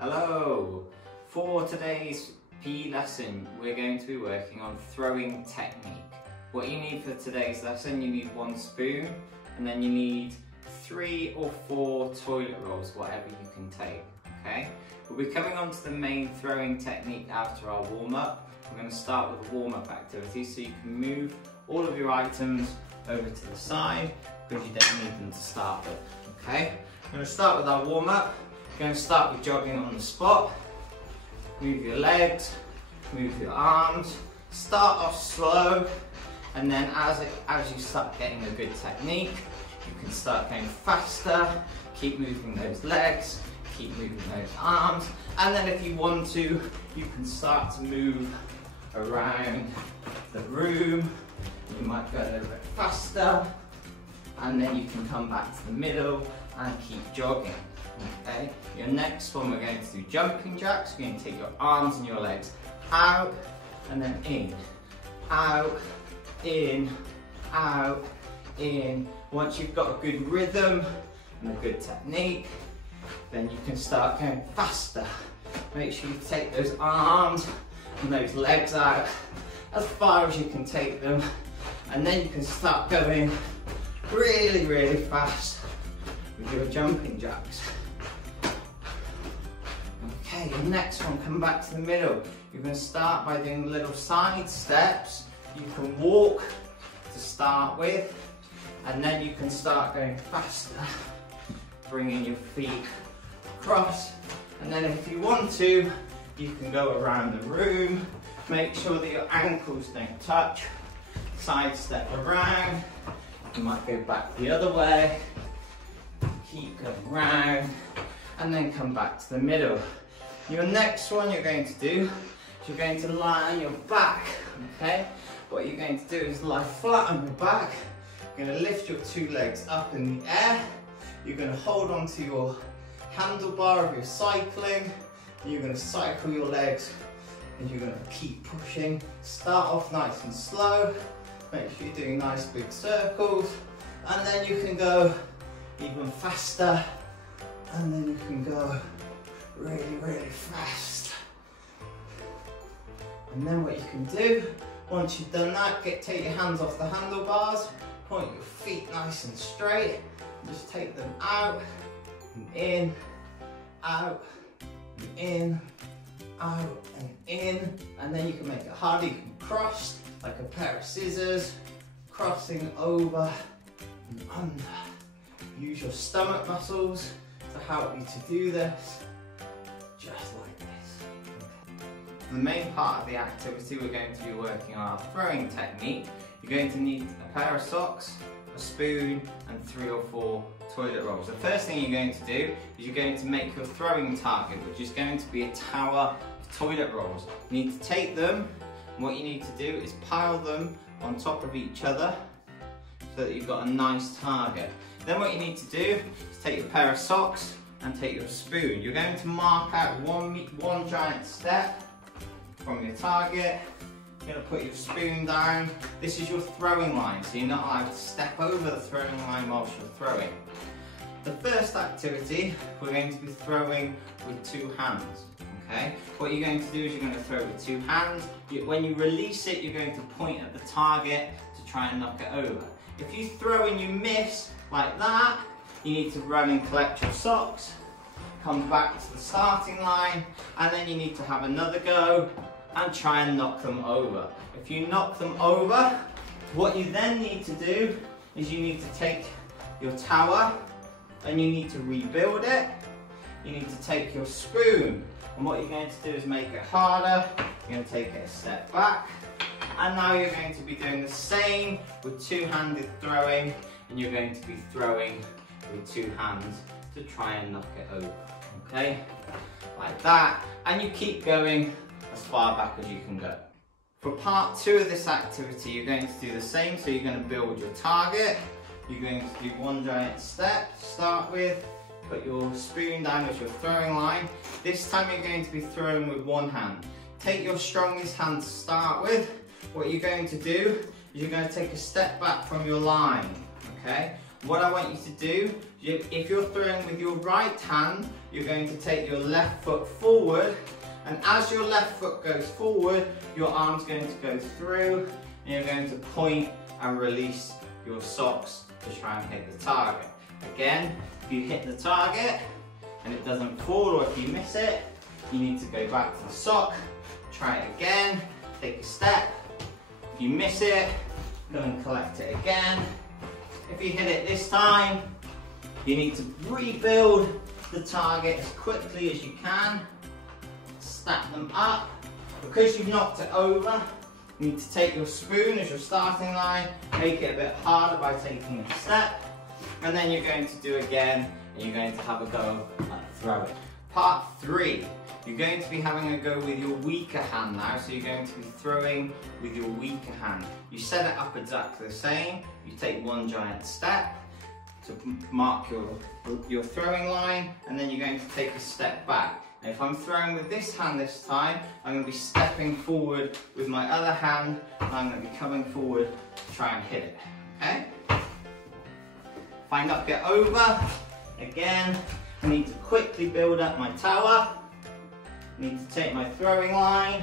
Hello! For today's PE lesson, we're going to be working on throwing technique. What you need for today's lesson, you need 1 spoon, and then you need 3 or 4 toilet rolls, whatever you can take, okay? We'll be coming on to the main throwing technique after our warm-up. We're going to start with a warm-up activity, so you can move all of your items over to the side, because you don't need them to start with, okay? We're going to start with our warm-up. We're going to start with jogging on the spot. Move your legs, move your arms. Start off slow, and then as you start getting a good technique, you can start going faster. Keep moving those legs, keep moving those arms, and then if you want to, you can start to move around the room. You might go a little bit faster, and then you can come back to the middle and keep jogging. Okay, your next one, we're going to do jumping jacks. You're going to take your arms and your legs out and then in, out, in, out, in. Once you've got a good rhythm and a good technique, then you can start going faster. Make sure you take those arms and those legs out as far as you can take them, and then you can start going really, really fast with your jumping jacks. Okay, your next one, come back to the middle. You're going to start by doing little side steps. You can walk to start with, and then you can start going faster, bringing your feet across, and then if you want to, you can go around the room. Make sure that your ankles don't touch. Side step around. You might go back the other way. Keep going round, and then come back to the middle. Your next one you're going to do is you're going to lie on your back, okay? What you're going to do is lie flat on your back. You're going to lift your 2 legs up in the air. You're going to hold onto your handlebar if you're cycling. You're going to cycle your legs, and you're going to keep pushing. Start off nice and slow. Make sure you're doing nice big circles, and then you can go even faster, and then you can go really, really fast. And then what you can do, once you've done that, take your hands off the handlebars, point your feet nice and straight, and just take them out and in, out and in, out and in, and then you can make it harder. You can cross like a pair of scissors, crossing over and under. Use your stomach muscles to help you to do this, just like this. For the main part of the activity, we're going to be working on our throwing technique. You're going to need a pair of socks, a spoon, and 3 or 4 toilet rolls. The first thing you're going to do is you're going to make your throwing target, which is going to be a tower of toilet rolls. You need to take them, and what you need to do is pile them on top of each other so that you've got a nice target. Then what you need to do is take your pair of socks and take your spoon. You're going to mark out one giant step from your target. You're going to put your spoon down. This is your throwing line, so you're not allowed to step over the throwing line whilst you're throwing. The first activity, we're going to be throwing with 2 hands. Okay? What you're going to do is you're going to throw with 2 hands. When you release it, you're going to point at the target to try and knock it over. If you throw and you miss like that, you need to run and collect your socks, come back to the starting line, and then you need to have another go and try and knock them over. If you knock them over, what you then need to do is you need to take your tower and you need to rebuild it. You need to take your spoon, and what you're going to do is make it harder. You're going to take it a step back, and now you're going to be doing the same with 2-handed throwing, and you're going to be throwing with 2 hands to try and knock it over, okay? Like that, and you keep going as far back as you can go. For part 2 of this activity, you're going to do the same, so you're going to build your target. You're going to do 1 giant step to start with, put your spoon down as your throwing line. This time you're going to be throwing with 1 hand. Take your strongest hand to start with. What you're going to do is you're going to take a step back from your line, okay? what I want you to do, if you're throwing with your right hand, you're going to take your left foot forward, and as your left foot goes forward, your arm's going to go through, and you're going to point and release your socks to try and hit the target. Again, if you hit the target and it doesn't fall, or if you miss it, you need to go back to the sock, try it again, take a step. If you miss it, go and collect it again. If you hit it this time, you need to rebuild the target as quickly as you can. Stack them up. Because you've knocked it over, you need to take your spoon as your starting line, make it a bit harder by taking a step, and then you're going to do again, and you're going to have a go at throwing. Part 3, you're going to be having a go with your weaker hand now, so you're going to be throwing with your weaker hand. You set it up exactly the same, you take one giant step to mark your throwing line, and then you're going to take a step back. And if I'm throwing with this hand this time, I'm going to be stepping forward with my other hand, and I'm going to be coming forward to try and hit it, okay? If I knock it over, again, I need to quickly build up my tower. I need to take my throwing line,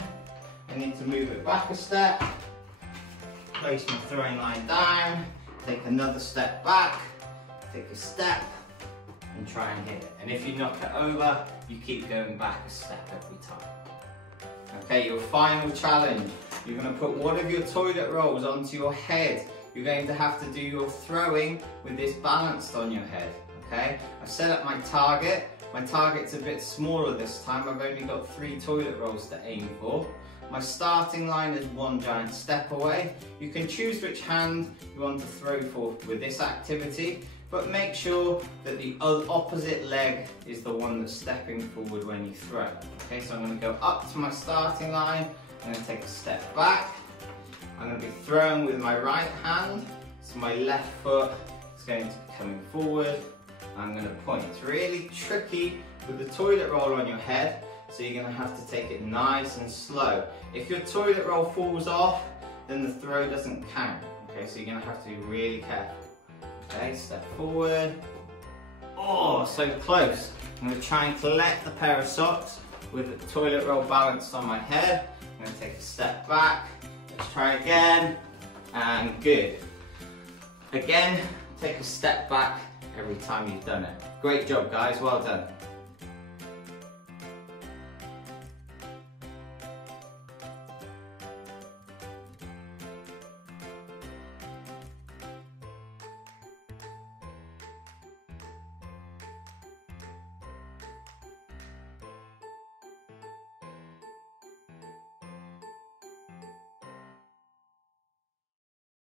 I need to move it back a step, place my throwing line down, take another step back, take a step, and try and hit it. And if you knock it over, you keep going back a step every time. Okay, your final challenge. You're going to put one of your toilet rolls onto your head. You're going to have to do your throwing with this balanced on your head. Okay, I've set up my target. My target's a bit smaller this time. I've only got 3 toilet rolls to aim for. My starting line is one giant step away. You can choose which hand you want to throw for with this activity, but make sure that the opposite leg is the one that's stepping forward when you throw. Okay, so I'm going to go up to my starting line, I'm going to take a step back, I'm going to be throwing with my right hand, so my left foot is going to be coming forward, I'm going to point. It's really tricky with the toilet roll on your head, so you're going to have to take it nice and slow. If your toilet roll falls off, then the throw doesn't count. Okay, so you're going to have to be really careful. Okay, step forward. Oh, so close. I'm going to try and collect the pair of socks with the toilet roll balanced on my head. I'm going to take a step back. Let's try again. And good. Again, take a step back every time you've done it. Great job, guys. Well done.